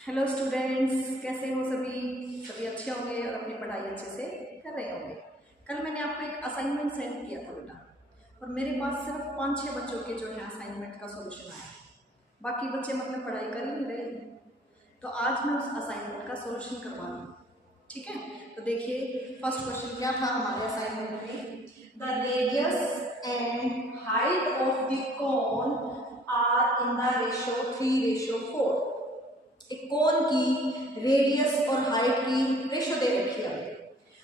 Hello students, कैसे हो सभी? सभी अच्छे होंगे और अपनी पढ़ाई अच्छे से कर रहे होंगे। कल मैंने आपको एक असाइनमेंट सेंड किया था बेटा, और मेरे पास सिर्फ 5-6 बच्चों के जो है असाइनमेंट का सॉल्यूशन आया। बाकी बच्चे मतलब पढ़ाई कर ही नहीं रहे। तो आज मैं उस असाइनमेंट का सॉल्यूशन करवा रही हूँ, ठीक है? तो देखिए, फर्स्ट क्वेश्चन क्या था हमारे असाइनमेंट में। The radius and height of the cone are in the ratio 3:4। एक कोन की रेडियस और हाइट की रेशियो दे रखी है,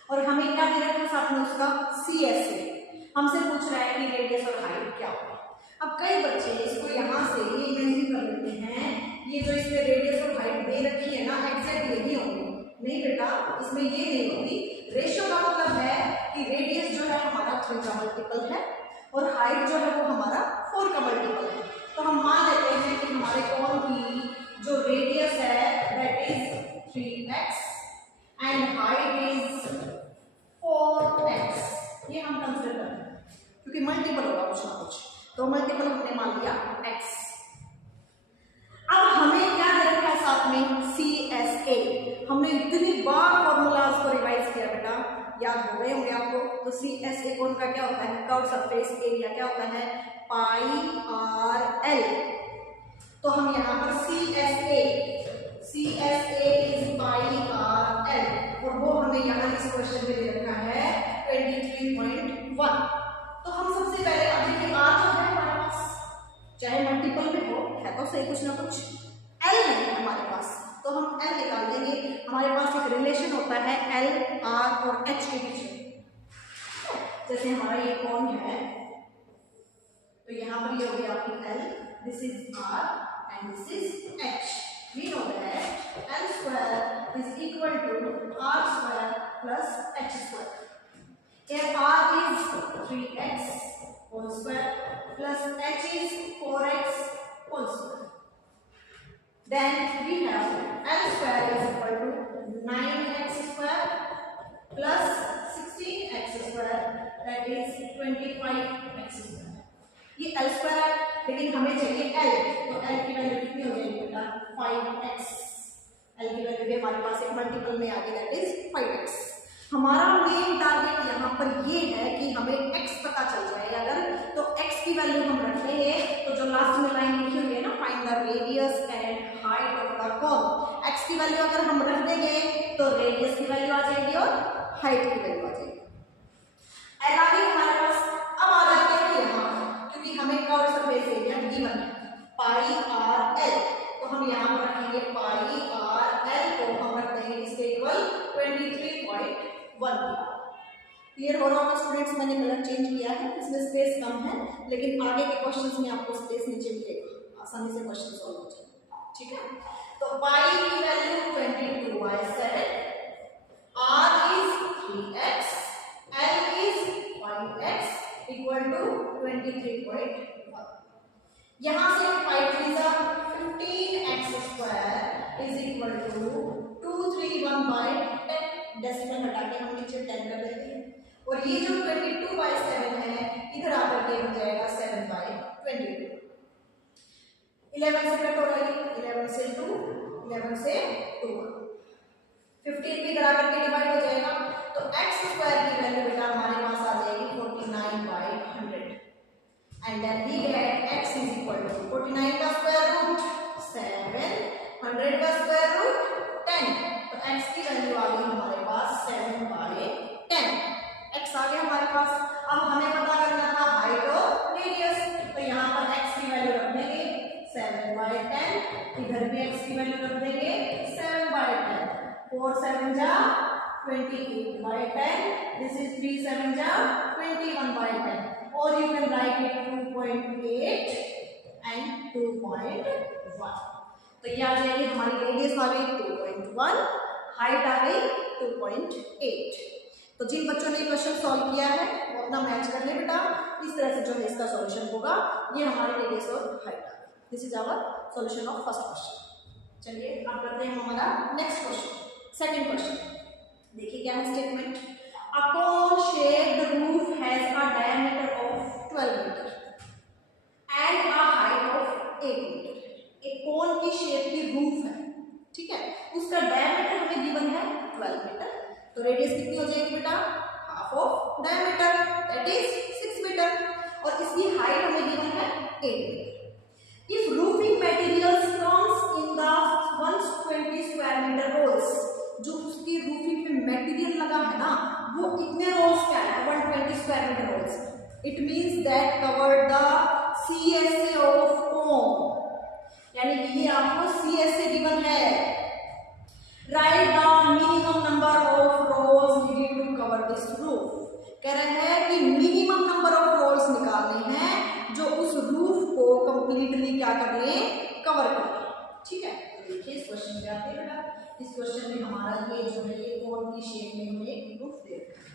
और हमें क्या दे रखा है साथ में उसका CSA। हमसे पूछ रहा है कि रेडियस और हाइट क्या होगा। अब कई बच्चे इसको यहाँ से ये इमेजिन कर लेते हैं, ये जो इसमें रेडियस और हाइट दे रखी है ना, एग्जैक्ट यही होगी। नहीं बेटा, इसमें ये नहीं होगी। रेशियो का मतलब है कि रेडियस जो है हमारा 3 का मल्टीपल है और हाइट जो है वो हमारा 4 का मल्टीपल है। तो हम मान लेते हैं कि हमारे कोन की जो रेडियस है that is 3x and height is 4x। ये हम कंसीडर करते हैं क्योंकि मल्टीपल होगा कुछ ना कुछ, तो मल्टीपल हमने मान लिया x। अब हमें क्या दे रखा है साथ में CSA। हमने इतनी बार फॉर्मूलाज को रिवाइज किया बेटा, याद हो गए होंगे आपको। तो CSA कोन का क्या होता है? कर्व सरफेस एरिया क्या होता है? πr_l। तो हम यहाँ पर CSA इज πr_l, और वो हमें यहाँ इस क्वेश्चन में दे रखा है 23.1। तो हम सबसे पहले अब देखिए r जो है हमारे पास, चाहे मल्टीपल में हो, है तो सही कुछ ना कुछ। l नहीं है हमारे पास, तो हम l निकाल देंगे। हमारे पास एक रिलेशन होता है l, r और h के बीच में। जैसे हमारा ये कोण है, तो यहाँ पर ये हो गया आपकी l, this is r and this is h. We know that l square is equal to r square plus h square. Here r is 3x whole square plus h is 4x whole square. Then we have l square is equal to 9x square plus 16x square, that is 25x square. ये l square है, लेकिन हमें चाहिए l, तो l की value कितनी हो जाएगी बेटा? 5x। l की वैल्यू भी हमारे पास एक मल्टीपल में आ गई, दैट इज 5x। हमारा मेन टारगेट यहाँ पर ये है कि हमें x पता चल जाए। अगर तो x की वैल्यू हम रख लेंगे, तो जो लास्ट में लाइन लिखी हुई है ना, find the radius and height of the cone, x की वैल्यू अगर हम रख देंगे तो रेडियस की वैल्यू आ जाएगी और हाइट की वैल्यू आ जाएगी। l आ गई हमारे पास। अब आ जाते हैं यहाँ, क्योंकि हमें कर्व सरफेस एरिया गिवन है πr_l, तो हम यहाँ पर रखेंगे πr_l को हम रख देंगे इसके इक्वल 23.1। क्लियर हो रहा होगा स्टूडेंट्स? मैंने कलर चेंज किया है, इसमें स्पेस कम है, लेकिन आगे के क्वेश्चंस में आपको स्पेस नीचे मिलेगा, आसानी से क्वेश्चन सॉल्व हो जाएगा, ठीक है? तो पाई की value 22/7, r is 3x, l is 5x equal to 23.1। यहाँ से 15x square is equal to 231/10। Decimal हटा के हम नीचे 10 कर देते हैं, और ये जो 22/7 है इधर आकर के हो जाएगा 7/22। 11 से कट हो रही है, 11 से 2, 11 से 2, 15 भी इधर आकर के डिवाइड हो जाएगा, तो x स्क्वायर की वैल्यू बेटा हमारे पास आ जाएगी 49/100। And then we get x is equal to 49 का स्क्वायर रूट 7, 100 का स्क्वायर रूट 10, तो x की वैल्यू आ गई हमारे पास 7/10। x आ गया हमारे पास। अब हमें पता करना था हाइट और रेडियस, तो यहाँ पर x की वैल्यू रख देंगे 7/10, इधर भी x की वैल्यू रख देंगे 7/10। 4 7 जा 28/10, this is 3 7 जा 21/10, or you can write it 2.8 and 2.1। तो ये आ जाएगी हमारी रेडियस आ गई 2.1, हाइट आ गई 2.8। तो जिन बच्चों ने क्वेश्चन सॉल्व किया है वो अपना मैच कर ले बेटा, इस तरह से जो है इसका सॉल्यूशन होगा। ये हमारी रेडियस और हाइट आ गई। This is our solution of first question. चलिए अब करते हैं हमारा नेक्स्ट क्वेश्चन, सेकंड क्वेश्चन। देखिए क्या है statement. A cone shaped roof has a diameter of 12 metre and a height of 8 metre. एक कोन की शेप की रूफ है, ठीक है? जो उसकी रूफिंग में मटेरियल लगा है ना वो कितने रोल्स का है, 120 square metre rolls. It means that covered the CSA of cone, यानी कि ये आपको CSA गिवन है। Write the minimum number of rolls needed to cover this roof. कह रहे हैं कि मिनिमम नंबर ऑफ रोल्स निकालने हैं जो उस रूफ को कंप्लीटली क्या कर ले, कवर कर ले। ठीक है, तो देखिए इस क्वेश्चन में आते हैं बेटा। इस क्वेश्चन में हमारा ये जो है ये कोन की शेप में हमें एक रूफ दे रखा है।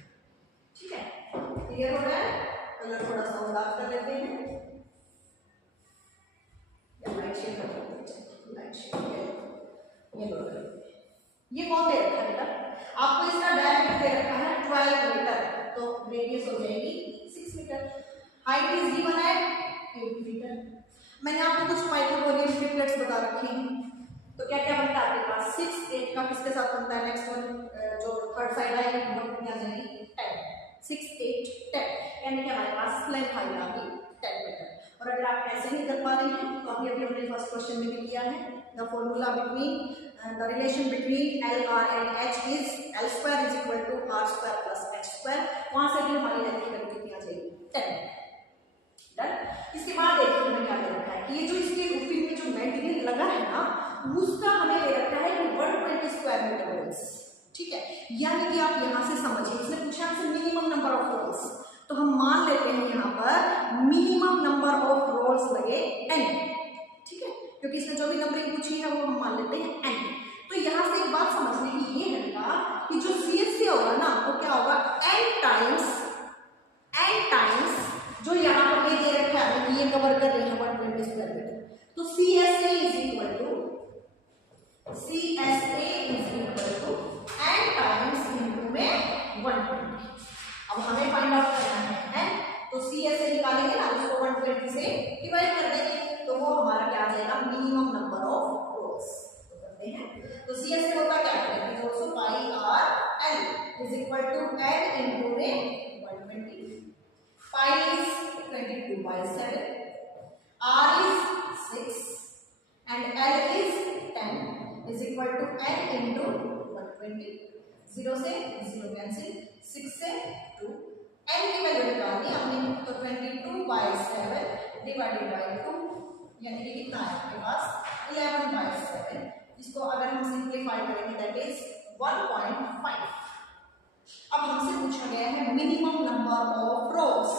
ठीक है, क्लियर हो रहा है? कलर थोड़ा सा उदास कर लेते हैं, या लाइट शेड कर देते हैं, लाइट शेड ये लो। ये कौन दे रखा है बेटा? आपको इसका डायमीटर दे रखा है 12 मीटर, तो रेडियस हो जाएगी 6 metre. Height is given at 8 metre. मैंने आपको कुछ पाइथागोरियन ट्रिपलेट्स बता रखे हैं, तो क्या क्या बनता है आपके पास? 6 8 का किसके साथ बनता है? नेक्स्ट वन जो थर्ड साइड है वो कितनी आ जाएगी? 10। 6 8 10, यानी कि हमारे पास लेंथ हाइट आ गई 10 मीटर। और अगर आप ऐसे नहीं कर पा रहे हैं तो अभी हमने फर्स्ट क्वेश्चन में भी किया है। The formula between the relation between L, R and H is L square is equal to R square plus H square। वहां से भी हमारी लेंथ की वैल्यू कितनी आ जाएगी? 10। डन। इसके बाद देखिए हमें क्या दे रखा है कि ये जो इसके रूफिंग में जो मटेरियल लगा है ना उसका हमें दे रखा है 120 स्क्वायर मीटर रोल्स। ठीक है, यानी कि आप यहाँ से समझिए, इसने पूछा हमसे मिनिमम नंबर ऑफ रोल्स, तो हम मान लेते हैं यहाँ पर मिनिमम नंबर ऑफ रोल्स लगे n। ठीक है, क्योंकि इसने जो भी नंबरिंग पूछी है वो हम मान लेते हैं n। तो यहाँ से एक बात समझने की ये है बेटा कि जो CSA होगा ना वो क्या होगा? n टाइम्स जो यहाँ पर दे रखा है ये कवर कर रही है 120 स्क्वायर मीटर, तो CSA is equal to n times into में 120। अब हमें फाइंड आउट करना है n, तो CSA निकालेंगे ना उसको 120 से डिवाइड कर देंगे, तो वो हमारा क्या आ जाएगा? Minimum number of rolls. तो करते हैं, तो CSA होता क्या है? It is also pi r l is equal to n into में 120। Pi is 22/7, r is 6 and l is 10 is equal to n into 120। 0 से 0 कैंसिल, 6 से 2, n की वैल्यू निकालनी हमने, तो 22/7 डिवाइडेड बाय 2, यानी कि कितना है आपके पास? 11/7। इसको अगर हम सिंप्लीफाई करेंगे दैट इज 1.5। अब हमसे पूछा गया है मिनिमम नंबर ऑफ रोल्स।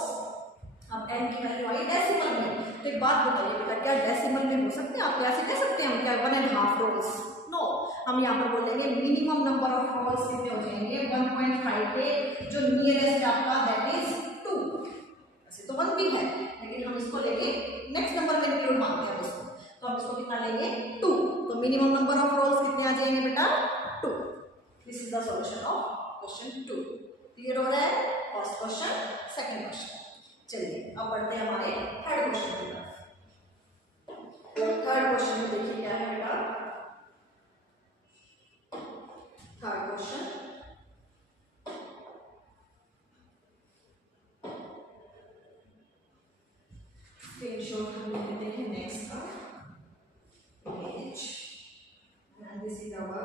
अब n की वैल्यू आई डेसिमल में, तो एक बात बताइए बेटा, क्या डेसिमल में हो सकते हैं? आप कैसे कह सकते हैं हम क्या 1.5 रोल्स? नो, हम यहाँ पर बोलेंगे मिनिमम नंबर ऑफ रोल्स कितने हो जाएंगे? 1.5 के जो नियरेस्ट आपका दैट इज 2। वैसे तो 1 भी है लेकिन हम इसको लेंगे नेक्स्ट नंबर में इंक्लूड मांगते हैं इसको, तो हम इसको कितना लेंगे? 2। तो मिनिमम नंबर ऑफ रोल्स कितने आ जाएंगे बेटा? 2। This is the solution of question 2। Clear हो रहा है? First question, second question. चलिए अब बढ़ते हैं हमारे थर्ड क्वेश्चन की तरफ। थर्ड क्वेश्चन में देखिए क्या है बेटा? थर्ड क्वेश्चन, स्क्रीनशॉट हम लेते हैं नेक्स्ट का image, and this is our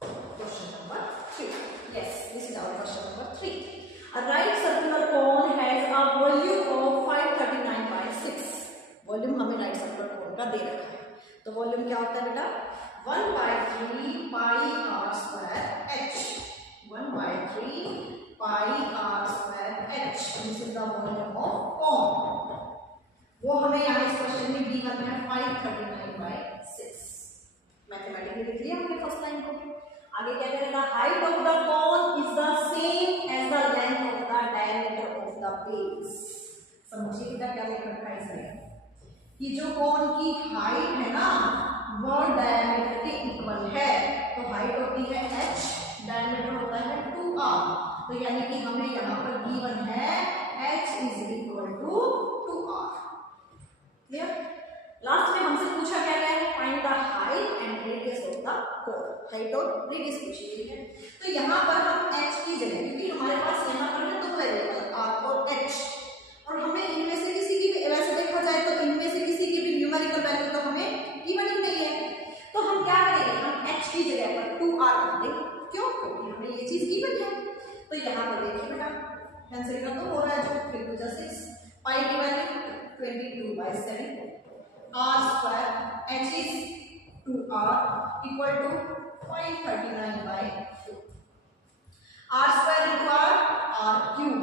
question number 3। Yes, this is our question number 3। A right circular cone has a volume of 539/6। Volume हमें राइट सर्कुलर कोन का दे रखा है, तो वॉल्यूम क्या होता है बेटा? 1/3 पाई r square h। 1/3 pi r square h, this is the volume of cone. वो हमें यहाँ इस क्वेश्चन में गिवन है 539/6। मैथमेटिकली लिख लिया हमने फर्स्ट लाइन को। आगे क्या करेगा? Height of the cone is the same as the length of the diameter of the base. समझिए बेटा क्या लिख रखा है इसमें कि जो कोन की हाइट है ना वो डायमीटर के इक्वल है, तो हाइट होती है h, डायमीटर होता है 2r, तो यानी कि हमें यहाँ पर गिवन है h is equal to 2r। Clear? Last में हमसे पूछा क्या गया है? Find the height and radius of the cone. Height और रेडियस पूछी गई है, तो यहाँ पर हम h की जगह, क्योंकि हमारे पास यहाँ पर है 2 वेरिएबल r और h, और हमें इनमें से किसी की भी, वैसे देखा जाए तो इनमें से किसी की भी न्यूमेरिकल वैल्यू तो हमें गिवन ही नहीं है, तो हम क्या करेंगे? हम h 2 हो रहा है जो 3 2 6, पाई की value 22/7, r square h is 2r equal to 539/2, r square into r cube,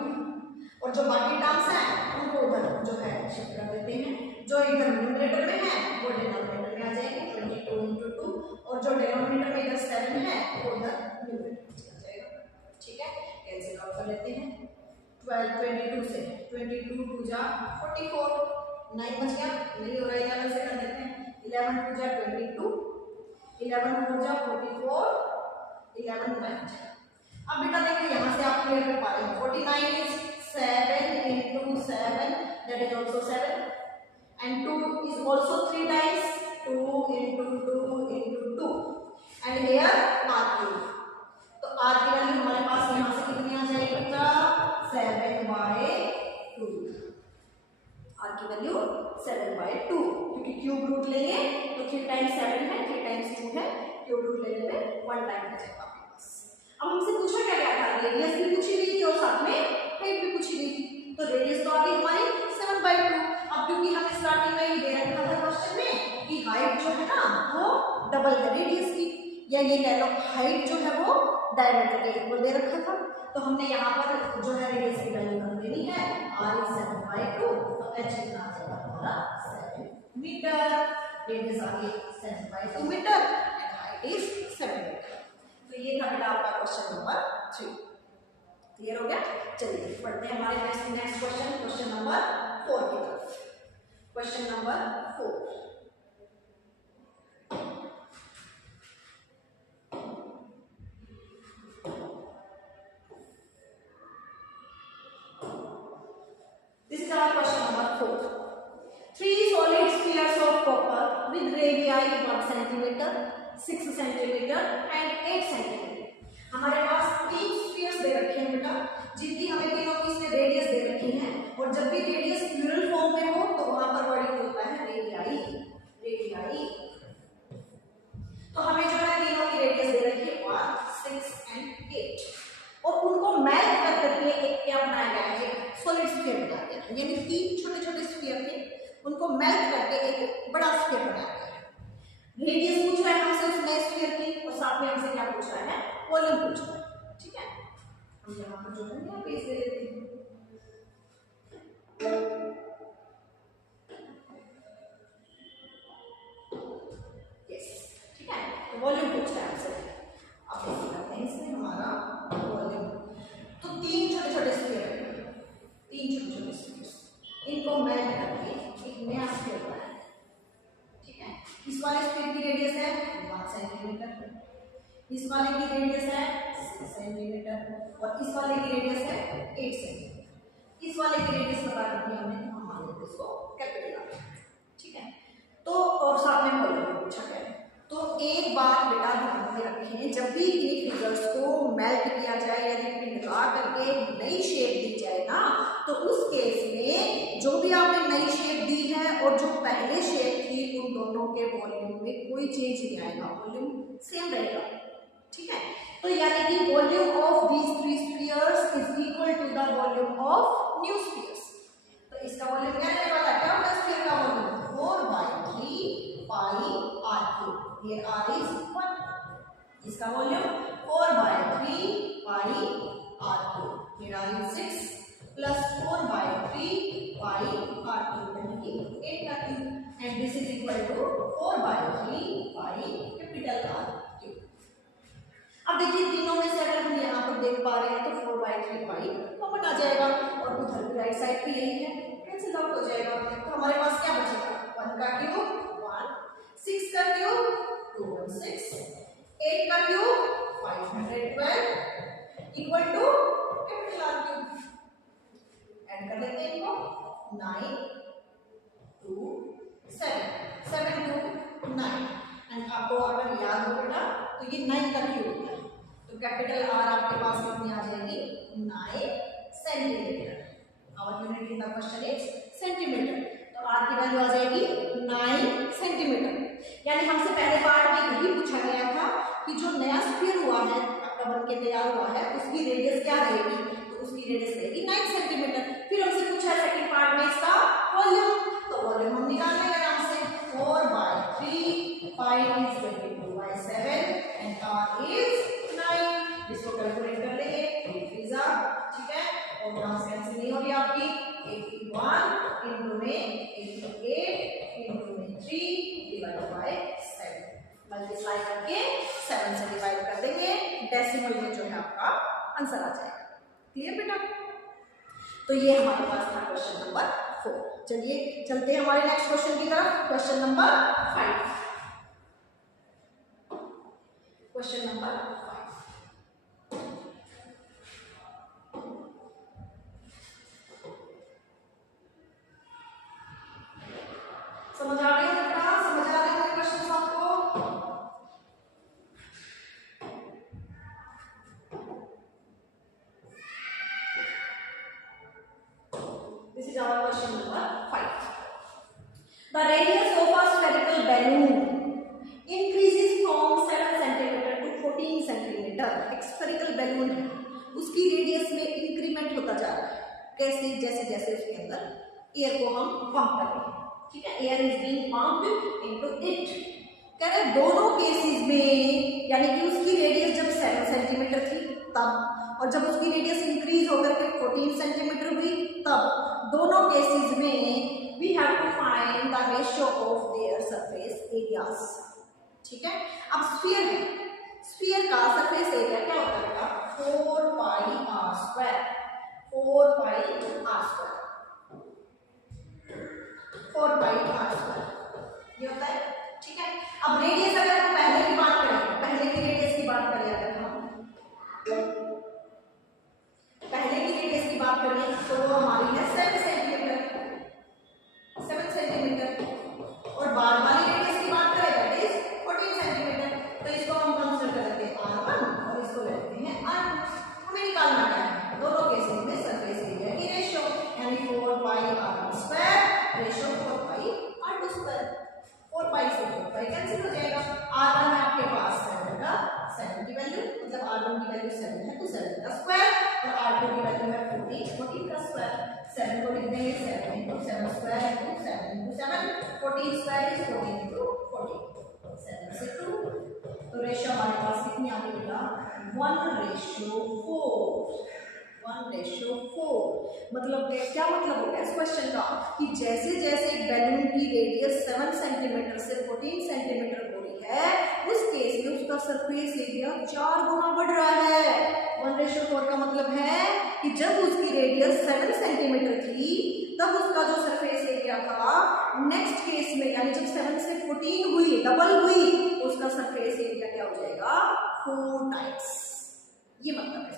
और जो बाकी टर्म्स हैं उनको उधर जो है शिफ्ट कर देते हैं, जो इधर न्यूमरेटर में है वो डिनोमिनेटर में आ जाएंगे 22 इंटू 2, और जो डिनोमिनेटर में इधर 7 है वो उधर न्यूमरेटर में चला जाएगा। ठीक है, कैंसिल आउट कर लेते हैं। 12 22 से 22 2 जा 44, 9 बच गया, नहीं हो रहा है 11 से कर देते हैं, 11 2 जा 22, 11 4 जा 44, 11 5। अब बेटा देखिए यहाँ से आप क्लियर कर पा रहे हैं, 49 is 7 into 7, that is also 7, and 2 is also 3 times, 2 into 2 into 2, and here r cube, तो r की वैल्यू हमारे पास यहाँ से कितनी आ जाएगी बेटा 7/2, r की वैल्यू 7/2, क्योंकि क्यूब रूट लेंगे तो 3 टाइम्स 7 है, 3 टाइम्स 2 है, क्यूब रूट लेने में 1 टाइम बचेगा आपके पास। अब हमसे पूछा क्या गया था, रेडियस भी पूछी गई थी और साथ में हाइट भी पूछी गई थी, तो रेडियस तो आ गई हमारी 7/2। अब क्योंकि हमें स्टार्टिंग में ही दे रखा था क्वेश्चन में कि हाइट जो है ना वो डबल है रेडियस की, या ये कह लो हाइट जो है वो डायमीटर के इक्वल दे रखा था, तो हमने यहाँ पर जो है रेडियस की वैल्यू कर देनी है, r is 7/2, तो h कितना आ जाएगा हमारा 7 मीटर, रेडियस आ गई 7/2 metre and height is 7 metre. तो ये था बेटा आपका क्वेश्चन नंबर 3। क्लियर हो गया? चलिए पढ़ते हैं हमारे नेक्स्ट क्वेश्चन, क्वेश्चन नंबर 4 की तरफ। Question number 4, this is our question number 4. 3 solid spheres of copper with radii 1 centimeter, 6 centimeter and 8 centimeter. हमारे पास 3 स्फीयर्स दे रखे हैं बेटा, जिनकी हमें तीनों की इसमें रेडियस दे रखी है, और जब भी रेडियस प्लूरल फॉर्म में हो तो वहां पर वर्ड यूज होता है रेडियाई। तो हमें जो है तीनों की रेडियस दे रखी है 1 6 and 8, और उनको मेल्ट कर करके एक क्या बनाया गया है, सॉलिड स्फीयर बनाया गया है, यानी 3 छोटे छोटे स्फीयर थे उनको मेल्ट करके एक बड़ा स्फीयर बनाया गया है। रेडियस पूछ रहा है हमसे उस नए स्फीयर की, और साथ में हमसे क्या पूछ रहा है, वॉल्यूम पूछ रहा है। ठीक है, हम यहाँ पर जो है यहाँ पेज दे लेते हैं। यस, ठीक है, तो वॉल्यूम पूछ रहा है हमसे। अब देखते हैं इसमें हमारा वॉल्यूम, तो 3 छोटे छोटे स्फीयर है, 3 छोटे छोटे स्फीयर, इनको मेल्ट करके एक नया स्फीयर बनाया। ठीक है, इस वाले स्फीयर की रेडियस है 1 सेंटीमीटर, इस वाले की रेडियस है 6 सेंटीमीटर, और इस वाले की रेडियस है 8 सेंटीमीटर। इस वाले की रेडियस पता करनी है हमें, हम मान लेते इसको कैपिटल आर। ठीक है, तो और साथ में वॉल्यूम पूछा गया है। तो एक बात बेटा ध्यान में रखें, जब भी इन फिगर्स को मेल्ट किया जाए यानी पिघला करके नई शेप दी जाए ना, तो उस केस में जो भी आपने नई शेप दी है और जो पहले शेप थी उन दोनों के वॉल्यूम में कोई चेंज नहीं आएगा, वॉल्यूम सेम रहेगा। ठीक है, तो यानी कि volume of these 3 spheres is equal to the volume of new spheres. तो इसका वॉल्यूम क्या रहने वाला है, क्या होगा स्फीयर का volume 4/3 pi r cube, here r is 1, इसका volume 4/3 pi r cube, here r is 6 plus 4/3 pi r cube यानी कि 8 का cube, and this is equal to 4/3 pi capital R cube. अब देखिए तीनों में से अगर हम यहाँ पर देख पा रहे हैं तो 4/3 पाई कॉमन आ जाएगा, और उधर भी राइट साइड पे यही है, कैंसिल आउट हो जाएगा। तो हमारे पास क्या बचेगा, 1 का क्यूब 1, 6 का क्यूब 216, 8 का cube 512 equal to capital R cube. Add कर लेते हैं इनको, 9 2 7 7 2 9, एंड आपको अगर याद हो बेटा तो ये 9 का क्यूब होता है, तो कैपिटल R आपके पास कितनी आ जाएगी 9 centimetre. Our unit in the question is centimetre, तो R की वैल्यू आ जाएगी 9 सेंटीमीटर। यानी हमसे पहले पार्ट में यही पूछा गया था कि जो नया स्फीयर हुआ है आपका बन के तैयार हुआ है उसकी रेडियस क्या रहेगी, तो उसकी रेडियस रहेगी 9 सेंटीमीटर। तो ये हमारे पास था क्वेश्चन नंबर 4। चलिए चलते हैं हमारे नेक्स्ट क्वेश्चन की तरफ, क्वेश्चन नंबर 5। क्वेश्चन नंबर 5, समझ आ रही है बेटा? समझ आ रहे हैं क्वेश्चन आपको? This is our question number 5. The radius of a spherical balloon increases from 7 centimeter to 14 centimeter. एक spherical balloon है, उसकी रेडियस में इंक्रीमेंट होता जा रहा है। कैसे? जैसे जैसे उसके अंदर एयर को हम पंप कर रहे हैं, ठीक है, air is being pumped into it. कह रहे दोनों केसेस में, यानी कि उसकी रेडियस जब 7 सेंटीमीटर थी तब, और जब उसकी रेडियस इंक्रीज होकर के 14 सेंटीमीटर हुई तब, दोनों केसेस में we have to find the ratio of their surface areas, ठीक है। अब स्फीयर है, स्फीयर का सरफेस एरिया क्या होता है बेटा? 4 pi R square, 4 pi R square, 4 pi R square ये होता है, ठीक है। अब रेडियस अगर हम पहले की बात करें, पहले की रेडियस की बात करें, अगर हम पहले की रेडियस की बात करें तो वो हमारी है 7 सेंटीमीटर, 7 सेंटीमीटर, और बाद वाली रेडियस की बात करें दैट इज 14 सेंटीमीटर। तो इसको हम कंसीडर करते हैं R1 और इसको लेते हैं R2। हमें निकालना क्या है? दोनों केसेस में सरफेस एरिया की रेशियो, यानी 4 पाई R1 स्क्वायर रेशियो 4 पाई R2 स्क्वायर। 4 पाई से 4 पाई कैंसिल हो जाएगा। R1 है आपके पास 7 का, 7 की वैल्यू, मतलब R1 की वैल्यू 7 है तो 7 का स्क्वायर, और R2 की वैल्यू है 14, 14 का स्क्वायर। 7 को लिख देंगे 7 into 7 square into 7 into 7, 14 square is 14 into 14, 7 से 2, तो रेशियो हमारे पास कितनी आ गई बेटा? 1:4, 1:4। मतलब क्या मतलब हो गया इस क्वेश्चन का कि जैसे जैसे एक बैलून की रेडियस 7 सेंटीमीटर से 14 सेंटीमीटर हो रही है, उस केस में उसका सरफेस एरिया 4 गुना बढ़ रहा है। 1:4 का मतलब है कि जब उसकी रेडियस 7 सेंटीमीटर थी तब उसका जो सरफेस एरिया था नेक्स्ट केस में, यानी जब 7 से 14 हुई, डबल हुई, तो उसका सरफेस एरिया क्या हो जाएगा? 4 टाइम्स। ये मतलब है।